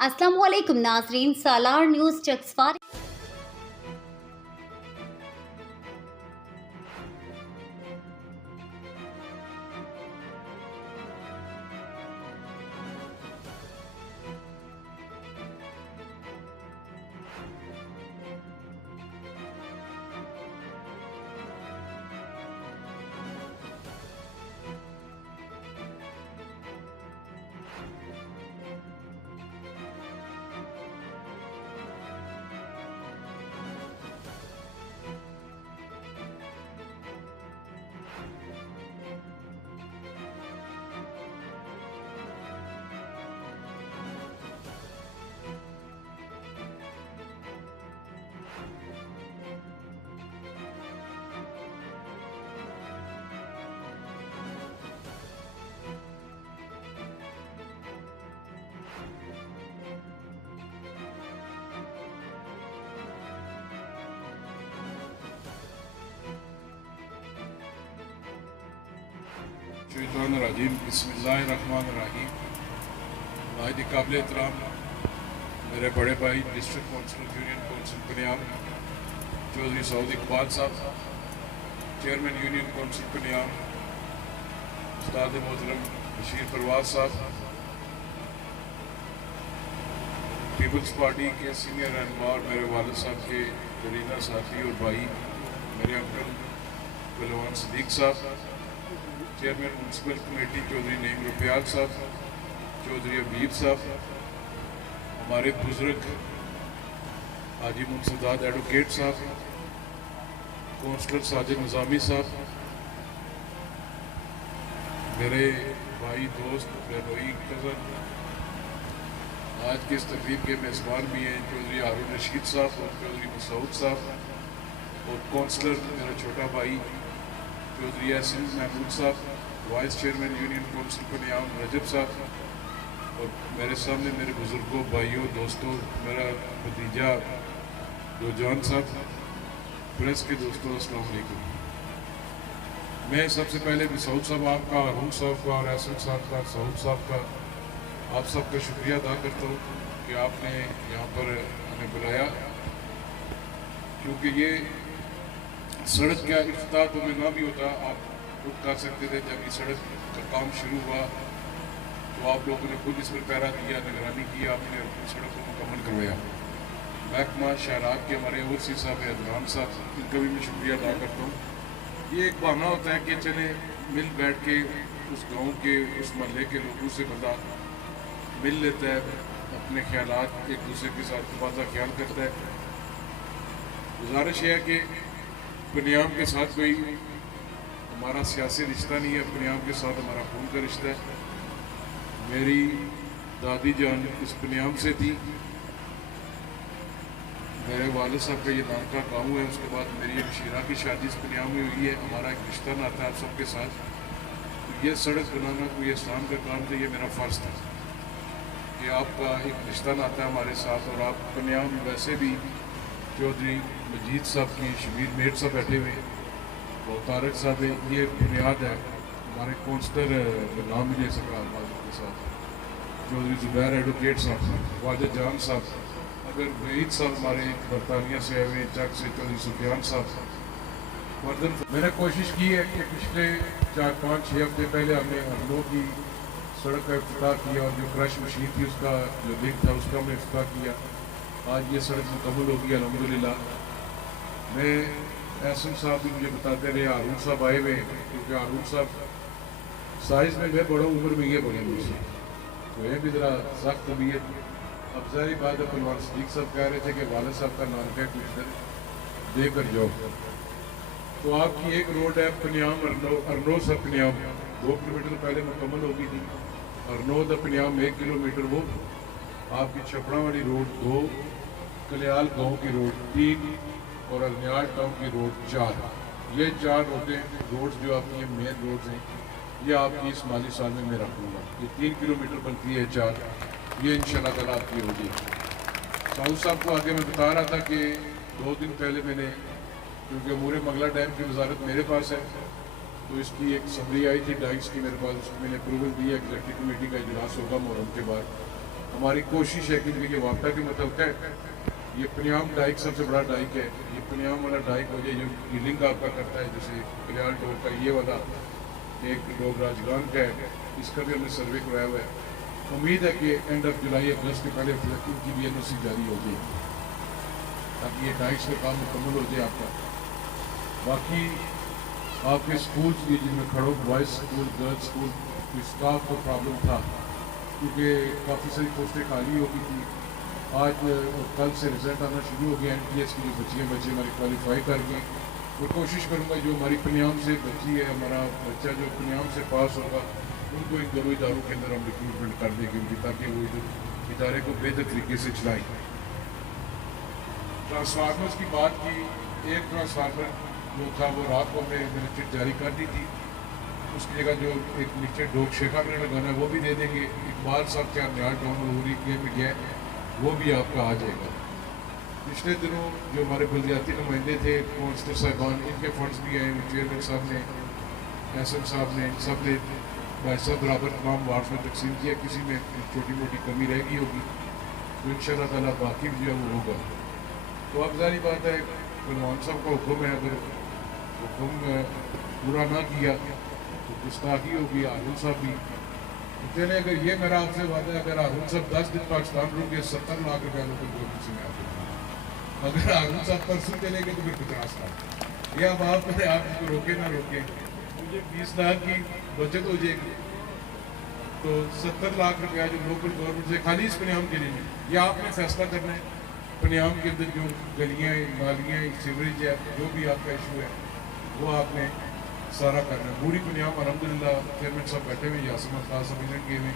अस्सलामुअलैकुम नाज़रीन, सालार न्यूज़ चक्सवार। शैतानिर्रजीम बिस्मिल्लाहिर्रहमानिर्रहीम। आज काबिल एहतराम मेरे बड़े भाई district council union council Punjab Chaudhry Saud Iqbal साहब, चेयरमैन यूनियन काउंसिल पंजाब उस्ताद मोहतरम बशीर परवाज साहब, पीपल्स पार्टी के सीनियर रहनुमा और मेरे वालिद साहब के दरीना साथी और भाई मेरे अंकल पहलवान Sadiq sahab, chairman municipal committee Chaudhry Naeem Rupyal sahab, Chaudhry Habib sahab, हमारे बुजुर्ग हाजी मुंसदाद एडवोकेट साहब, काउंसलर साजिद निज़ामी साहब, मेरे भाई दोस्त बहनोई कज़न आज की इस तकरीब के मेज़बान भी हैं चौधरी हारून रशीद साहब और चौधरी मसूद साहब, और काउंसलर मेरा छोटा भाई Chaudhary Yasin Mahmood sahab, vice chairman union council Punjab Rajab sahab, और मेरे सामने मेरे बुज़ुर्गों, भाइयों, दोस्तों, मेरा भतीजा रोजान साहब, प्रेस के दोस्तों, अस्सलाम वालेकुम। मैं सबसे पहले मसूद साहब आपका, हारून साहब का और यासिन साहब का, सऊद साहब का, आप सबका शुक्रिया अदा करता हूँ कि आपने यहाँ पर हमें बुलाया, क्योंकि ये सड़क का इफ्तिताह तो में ना भी होता आप खुद कर सकते थे। जब ये सड़क का काम शुरू हुआ तो आप लोगों ने खुद इस पर पैरा दिया, निगरानी की, आपने सड़क को मुकम्मल करवाया। महकमा शहरात के हमारे ओवरसी साहब अदनान साहब, इनका भी मैं शुक्रिया अदा करता हूँ। ये एक बहाना होता है कि चले मिल बैठ के उस गाँव के, उस महल्ले के लोगों से बंदा मिल लेता है, अपने ख्यालात एक दूसरे के साथ तबादला ख्याल करता है। गुजारिश है कि पंजाब के साथ कोई हमारा सियासी रिश्ता नहीं है, पंजाब के साथ हमारा खून का रिश्ता है। मेरी दादी जान इस पंजाब से थी, मेरे वालिद साहब का ये नानका गाँव है, उसके बाद मेरी एक शीरा की शादी इस पंजाब में हुई है। हमारा एक रिश्ता नाता है आप सबके साथ। तो ये सड़क बनाना कोई इस्लाम का काम था, ये मेरा फ़र्ज़ था कि आपका एक रिश्ता नाता है हमारे साथ। और आप पंजाब में वैसे भी चौधरी मजीद साहब की, शबीर मेट साहब बैठे हुए, और तारक साहब, ये बुनियाद है। हमारे काउंसलर नाम भी ले सका के साथ, चौधरी जुबैर एडवोकेट साहब, वाजिद जान साहब, अगर वहीद साहब हमारे बरतानिया से आए हुए, चक से चौधरी सुफियान साहब, मर्दन। मैंने कोशिश की है कि पिछले 4-5-6 हफ्ते पहले हमने अरनों की सड़क का इफ्तिताह किया, और जो क्रश मशीन थी उसका जो लिंक था उसका हमने इफ्तिताह किया। आज ये सड़क मुकम्मल होगी अल्हम्दुलिल्लाह। मैं यासिन साहब भी मुझे बताते रहे, हारून साहब आए हुए, क्योंकि हारून साहब साइज़ में मैं बड़ा, उम्र में ये बड़े मुझसे, तो ये भी ज़रा सख्त तबीयत। अब ज़ाहिर बात है, पहलवान सदीक साहब कह रहे थे कि वालिद साहब का नाम क्या कुछ दे कर जाओ। तो आपकी एक रोड है पंजाब अरनों से पंजाब 2 किलोमीटर पहले मुकम्मल होगी थी। अरनों द पंजाब 1 किलोमीटर, वो आपकी छपड़ा वाली रोड 2, कलियाल गाँव की रोड 3 और अरनियाल टाउन की रोड 4। ये 4 रोड्स जो आपकी मेन रोड्स हैं, ये आपकी इस माली साल में मैं रखूँगा। ये 3 किलोमीटर बनती है 4, ये इंशाल्लाह ताला आपकी होगी। साहू साहब को आगे मैं बता रहा था कि 2 दिन पहले मैंने, क्योंकि अमूर मंगला डैम की वजारत मेरे पास है, तो इसकी एक समरी आई थी डाइक्स की मेरे पास, उसको मैंने अप्रूवल दिया। एग्जेक्टिव कमेटी का इजलास होगा मुहर्रम के बाद, ہماری کوشش ہے کہ یہ واقعہ کے متعلق ہے، یہ پنیام ڈائک سب سے بڑا ڈائک ہے، یہ پنیام والا ڈائک ہو جائے جو ہیلنگ آپ کا کرتا ہے، جیسے کلیال ڈوگ کا یہ والا ایک ڈوگ راجگان کا ہے، اس کا بھی ہم نے سروے کرایا ہوا ہے۔ امید ہے کہ اینڈ آف جولائی اگست کے پہلے فلیکٹنگ کی بھی NOC جاری ہو جائے تاکہ یہ ڈائکس کا کام مکمل ہو جائے آپ کا۔ باقی آپ کے اسکولس بھی جن میں کھڑو boys school girls school staff کو پرابلم تھا کیونکہ کافی ساری پوسٹیں خالی ہو گئی تھی۔ آج کل سے رزلٹ آنا شروع ہو گیا NTS کی جو بچے ہماری کوالیفائی کر گئے، وہ کوشش کروں گا جو ہماری پنیام سے بچی ہے، ہمارا بچہ جو پنیام سے پاس ہوگا ان کو ان دونوں اداروں کے اندر ہم ریکروٹمنٹ کر دیں گے ان کی، تاکہ وہ ادارے کو بہتر طریقے سے چلائیں۔ ٹرانسفارمرز کی بات کی، ایک ٹرانسفارمر جو تھا وہ رات کو ہم نے چٹ جاری کر دی تھی، اس کی جگہ جو ایک نیچے ڈوگ شیخا میں لگانا ہے وہ بھی دے دیں گے۔ اقبال صاحب کے نیال ٹاؤن عبوری کے میں گیا وہ بھی آپ کا آ جائے گا۔ پچھلے دنوں جو ہمارے بلدیاتی نمائندے تھے کونسلر صاحبان، ان کے فنڈز بھی آئے، چیئرمین صاحب نے، SM صاحب نے، سب نے پیسہ برابر تمام وارڈ میں تقسیم کیا، کسی میں چھوٹی موٹی کمی رہ گئی ہوگی تو انشاءاللہ تعالیٰ باقی بھی جو ہے وہ ہوگا۔ تو اب ظاہری بات ہے پہلوان صاحب کا حکم ہے، اگر حکم پورا نہ کیا تو گستاخی ہوگی۔ ہارون صاحب بھی چلے، اگر یہ میرا آپ سے وعدہ ہے اگر ہارون صاحب 10 دن پاکستان رک گئے 70 لاکھ روپے لوگوں کو کسی میں آپ کو، اگر ہارون صاحب پرسوں چلے گئے تو پھر 50 لاکھ، یہ اب آپ کو روکے نہ روکے مجھے 20 لاکھ کی بچت ہو جائے گی، تو 70 لاکھ روپیہ جو لوکل گورنمنٹ سے خالی اس پنیام کے لیے نہیں، یہ آپ نے فیصلہ کرنا ہے۔ پنیام کے اندر جو گلیاں نالیاں سیوریج ہے جو بھی آپ کا ایشو ہے وہ آپ نے سارا کرنا ہے۔ پوری پنیام الحمدللہ چیئرمین صاحب بیٹھے ہوئے، یاسم خاص صاحب انہیں گئے ہوئے،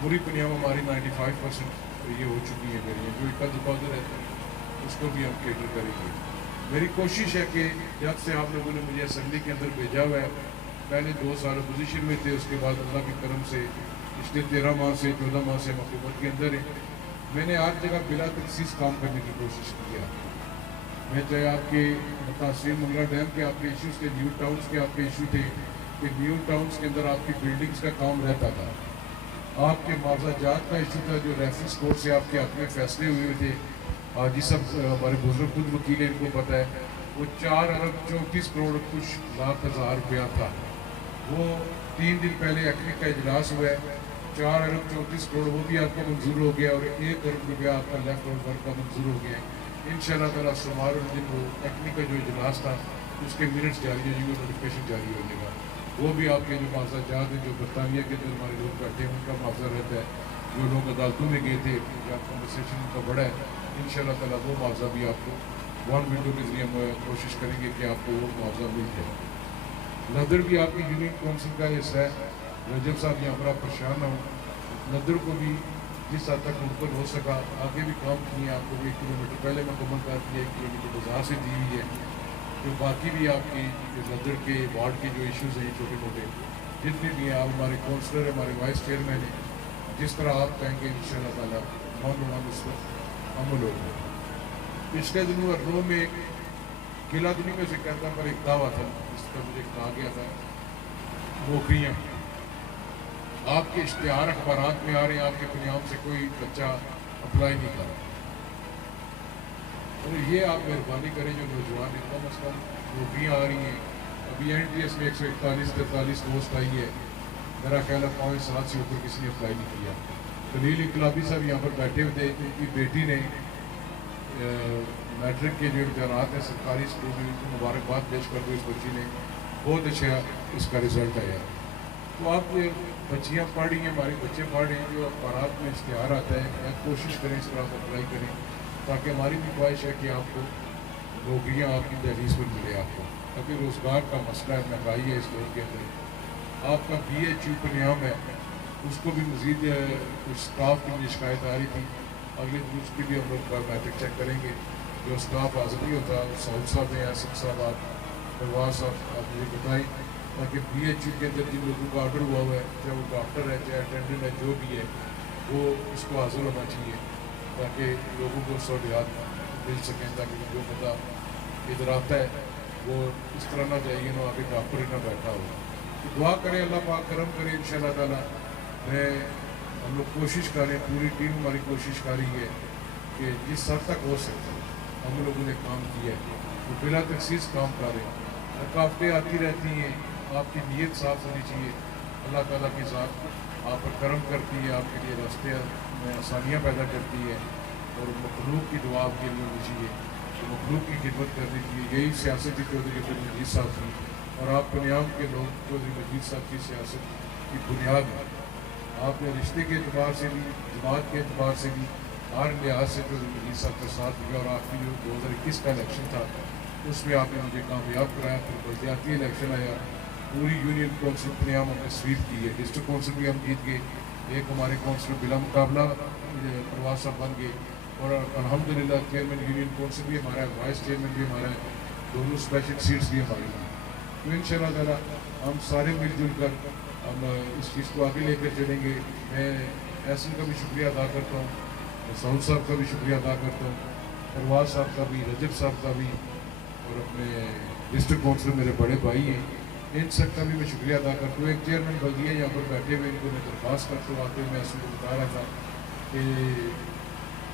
پوری پنیام ہماری 95% یہ ہو چکی ہے میری، جو اکا دکا ادھر رہتا ہے اس کو بھی ہم کیٹر کریں گے۔ میری کوشش ہے کہ جب سے آپ لوگوں نے مجھے اسمبلی کے اندر بھیجا ہوا ہے، پہلے 2 سال اپوزیشن میں تھے، اس کے بعد اللہ کے کرم سے پچھلے 13 ماہ سے 14 ماہ سے ہم حکومت کے اندر ہیں، میں نے ہر جگہ بلا تخصیص کام کرنے کی کوشش کی ہے۔ میں چاہے آپ کے متاثرین منگلا ڈیم کے آپ کے ایشوز تھے، نیو ٹاؤنز کے آپ کے ایشو تھے کہ نیو ٹاؤنز کے اندر آپ کی بلڈنگز کا کام رہتا تھا، آپ کے معاوضہ جات کا ایشو تھا جو ریفرنس کورٹ سے آپ کے حق میں فیصلے ہوئے تھے، جی سب ہمارے بزرگ خود وکیل ہیں ان کو پتہ ہے، وہ 4 ارب 34 کروڑ کچھ لاکھ ہزار روپیہ تھا، وہ 3 دن پہلے ایکنک کا اجلاس ہوا ہے، 4 ارب 34 کروڑ وہ بھی آپ کا منظور ہو گیا، اور 1 ارب روپیہ آپ کا لیفٹ اور ورک کا منظور ہو گیا ہے۔ انشاءاللہ تعالیٰ سوموار دن وہ ایکنک کا جو اجلاس تھا اس کے منٹس جاری ہو جائیں گے، نوٹیفکیشن جاری ہو جائے گا، وہ بھی آپ کے جو معاوضہ جات ہیں جو برطانیہ کے اندر ہمارے لوگ بیٹھے ہیں ان کا معاوضہ رہتا ہے، جو لوگ عدالتوں میں گئے تھے یا کنورسیشن ان کا بڑا ہے، انشاءاللہ تعالیٰ وہ معاوضہ بھی آپ کو 1 ونڈو کے ذریعے ہم کوشش کریں گے کہ آپ کو وہ معاوضہ مل جائے۔ ندر بھی آپ کی یونین کونسل کا حصہ ہے، رجب صاحب یہاں پر آپ پریشان نہ ہوں، ندر کو بھی جس حد تک ممکن ہو سکا آگے بھی کام کیے، آپ کو بھی 1 کلومیٹر پہلے مکمل کر دیا، 1 کلومیٹر بازار سے دی ہوئی ہے، جو باقی بھی آپ کی ندر کے وارڈ کے جو ایشوز ہیں چھوٹے موٹے جتنے بھی ہیں، آپ ہمارے کونسلر ہمارے وائس چیئرمین ہیں، جس طرح آپ کہیں گے انشاءاللہ تعالیٰ مان اس وقت عمل ہوگا۔ پچھلے دنوں ارنو میں قلعہ دنی میں سے کہتا پر ایک دعویٰ تھا جس کا مجھے کہا گیا تھا نوکریاں، آپ کے اشتہار اخبارات میں آ رہے ہیں، آپ کے پنیام سے کوئی بچہ اپلائی نہیں کر رہا، اور یہ آپ مہربانی کریں جو نوجوان کم از کم نوکریاں آ رہی ہیں، ابھی NTS میں 141-43 پوسٹ آئی ہے، میرا خیال ہے 5-7 سے اوپر کسی نے اپلائی نہیں کیا۔ خلیل انقلابی صاحب یہاں پر بیٹھے ہوئے تھے، ان کی بیٹی نے میٹرک کے جو امتحانات ہیں سرکاری اسکول میں ان کو مبارکباد پیش کر دو، اس بچی نے بہت اچھا اس کا رزلٹ آیا۔ تو آپ بچیاں پڑھ رہی ہیں، ہمارے بچے پڑھ رہے ہیں، جو اخبارات میں اشتہار آتا ہے یا کوشش کریں اس طرح اپلائی کریں، تاکہ ہماری بھی خواہش ہے کہ آپ کو نوکریاں آپ کی دہلیز پر ملے، آپ کو تاکہ روزگار کا مسئلہ ہے، مہنگائی ہے اس دور کے اندر، آپ کا BHU پنیام ہے اس کو بھی مزید کچھ اسٹاف کی مجھے شکایت آ رہی تھی، اگلے دن اس کی بھی ہم لوگ میٹرک چیک کریں گے، جو اسٹاف حاضر نہیں ہوتا سعود صاحب ہیں، آصف صاحب، آپ پرواز صاحب آپ مجھے بتائیں، تاکہ BHU کے اندر جن لوگوں کا آرڈر ہوا ہوا ہے، چاہے وہ ڈاکٹر ہے چاہے اٹینڈنٹ ہے جو بھی ہے، وہ اس کو حاضر ہونا چاہیے تاکہ لوگوں کو سہولیات مل سکیں، تاکہ جو بندہ ادھر آتا ہے وہ اس طرح نہ جائیے نہ آگے ڈاکٹر ہی نہ بیٹھا ہو۔ تو دعا کریں اللہ پاک کرم کرے انشاءاللہ تعالیٰ۔ میں हम लोग कोशिश करें, पूरी टीम हमारी कोशिश कर रही है कि जिस हद तक हो सकता है हम लोगों ने काम किया है तो बिला तखसीस काम करें। रुकावटें आती रहती हैं, आपकी नीयत साफ होनी चाहिए। अल्लाह ताला की ज़ात आप पर करम करती है, आपके लिए रास्ते में आसानियाँ पैदा करती है और मखलूक की दुआ आपके लिए होनी चाहिए, तो मखलूक की खिदमत करनी चाहिए। यही सियासत भी चौधरी अब्दुल मजीद साहब की और आप पंजाब के लोग चौधरी मजीद साहब की सियासत की बुनियाद है। आपने रिश्ते के अतबार से भी, जमात के अतबार से भी, हर लिहाज से चौधरी मजीद साहब का साथ दिया और आपकी जो 2021 का इलेक्शन था उसमें आपने मुझे कामयाब कराया। फिर बलदियाती इलेक्शन आया, पूरी यूनियन कौंसिल पंजाब हमने स्वीप की है, डिस्ट्रिक्ट कौंसिल भी हम जीत गए, एक हमारे कौंसिलर बिला मुकाबला प्रवास साहब बन गए और अल्हम्दुलिल्लाह चेयरमैन यूनियन कौंसिल भी हमारा है, वाइस चेयरमैन भी हमारा है, दोनों स्पेशल सीट्स भी हमारी हैं। तो इंशाअल्लाह ताला हम सारे मिलजुल कर हम इस चीज़ को आगे लेकर चलेंगे। मैं एहसन का भी शुक्रिया अदा करता हूँ, सऊद साहब का भी शुक्रिया अदा करता हूँ, परवाज साहब का भी, रजब साहब का भी और अपने डिस्ट्रिक्ट कौंसिलर मेरे बड़े भाई हैं, इन सब का भी मैं शुक्रिया अदा करता हूँ। एक चेयरमैन बल्दिया यहाँ पर बैठे हुए, इनको मैं दरख्वास्त करते आते मैं ऐसे बता रहा था कि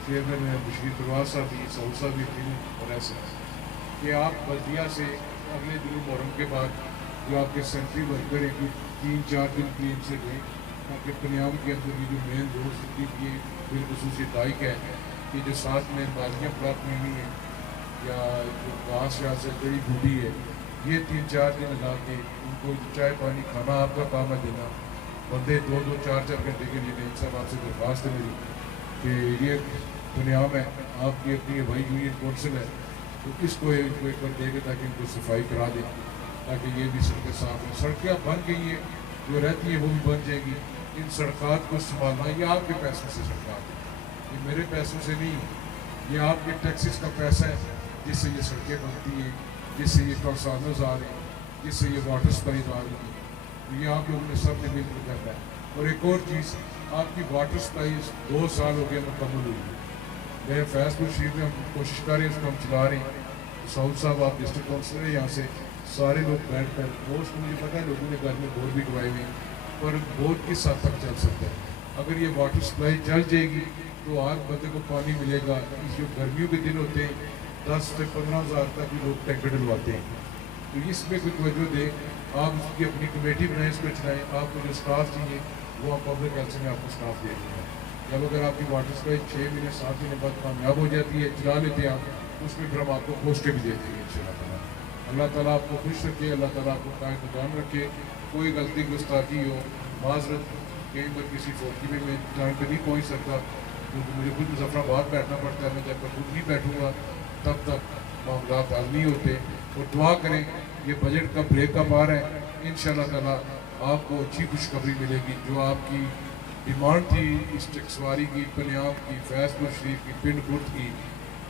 चेयरमैन बशीर परवाज साहब भी, सऊद साहब भी थे और ऐसे कि आप बल्दिया से अगले दिनों मुहर्रम के बाद जो आपके सेंट्री वर्कर हैं कुछ 3-4 दिन के इनसे गए ताकि पंजाब के अंदर ये जो मेन रोड सिटी की बिलखसूस दाइक है, ये जो साथ में बाजियाँ प्राप्त हुई हैं या जो घास या से जड़ी बूटी है, ये 3-4 दिन लगा के उनको चाय पानी खाना आपका काम है देना। बंदे 2-2, 4-4 घंटे के लिए नहीं। सब आपसे दरख्वास्त है मेरी कि ये पंजाब है आपकी अपनी भाई यूनियन कौंसिल है, तो इसको इनको एक बार देंगे ताकि इनको सफाई करा दें ताकि ये भी सड़कें साफ हैं। सड़कें बन गई हैं, जो रहती है वो भी बन जाएगी। इन सड़कात को संभालना ये आपके पैसों से सड़कात है, ये मेरे पैसों से नहीं, ये आपके टैक्सेस का पैसा है जिससे ये सड़कें बनती हैं, जिससे ये ट्रांसफार्मर्स आ रहे हैं, जिससे ये वाटर सप्लाईज आ रही हैं। तो ये आप लोगों ने सब ने मिलकर करना है। और एक और चीज़, आपकी वाटर सप्लाईज 2 साल हो गया मुकम्मल हुई है। मेरे फैसपुर शरीफ में हम कोशिश कर रहे हैं, उसको हम चला रहे हैं। सऊद साहब आप डिस्ट्रिक्ट काउंसिलर हैं, यहाँ से सारे लोग बैठ कर मोस्ट मुझे पता है लोगों ने घर में बोर भी डुबाए हुए हैं, पर बोर किस हद तक चल सकता है। अगर ये वाटर सप्लाई चल जाएगी तो हर बंदे को पानी मिलेगा। इस जो गर्मियों के दिन होते हैं 10 से 15 हज़ार तक भी लोग टैंकर डलवाते हैं, तो इसमें कोई तवज्जो दें। आप उसकी अपनी कमेटी बनाएं, इसको चलाएँ। आपको जो स्टाफ चाहिए वो आप पब्लिक हेल्थ में आपको स्टाफ दे देंगे। जब अगर आपकी वाटर सप्लाई 6 महीने 7 महीने बाद कामयाब हो जाती है, चला लेते हैं आप, उसमें फिर हम आपको पोस्टें भी दे देंगे इंशाअल्लाह। अल्लाह ताला आपको खुश रखे, अल्लाह ताला आपको कायम मकाम रखे। कोई गलती गुस्ताखी हो, माजरत, कहीं पर किसी फौजी में मैं टाइम पर नहीं पहुँच सकता क्योंकि मुझे खुद मुजफ्फराबाद बैठना पड़ता है। मैं जब तक खुद नहीं बैठूँगा तब तक मामला हल नहीं होते। और दुआ करें, ये बजट का ब्रेक का मार है, इंशाअल्लाह ताला आपको अच्छी खुशखबरी मिलेगी। जो आपकी डिमांड थी इस टैक्सवारी की, पंजाब की, फैसपुर शरीफ की, पिंड गुर्द की,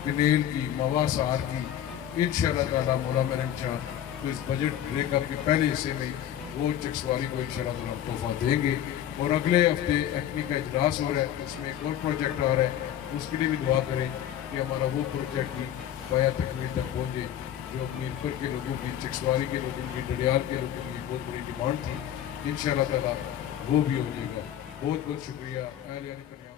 कनेल की, मवासार की, इंशाअल्लाह ताला मौला मेरे चाह तो इस बजट ब्रेकअप के पहले हिस्से में वो टैक्सवारी को इंशाअल्लाह ताला तोहफा देंगे। और अगले हफ्ते एक्नी का इजलास हो रहा है, उसमें एक और प्रोजेक्ट आ रहा है, उसके लिए भी दुआ करें कि हमारा वो प्रोजेक्ट भी पाया तकमील तक पहुँचे जो मीरपुर के लोगों की, टैक्सवारी के लोगों की, डडियाल के लोगों की बहुत बड़ी डिमांड थी। इंशाअल्लाह ताला वो भी हो जाएगा। बहुत बहुत शुक्रिया।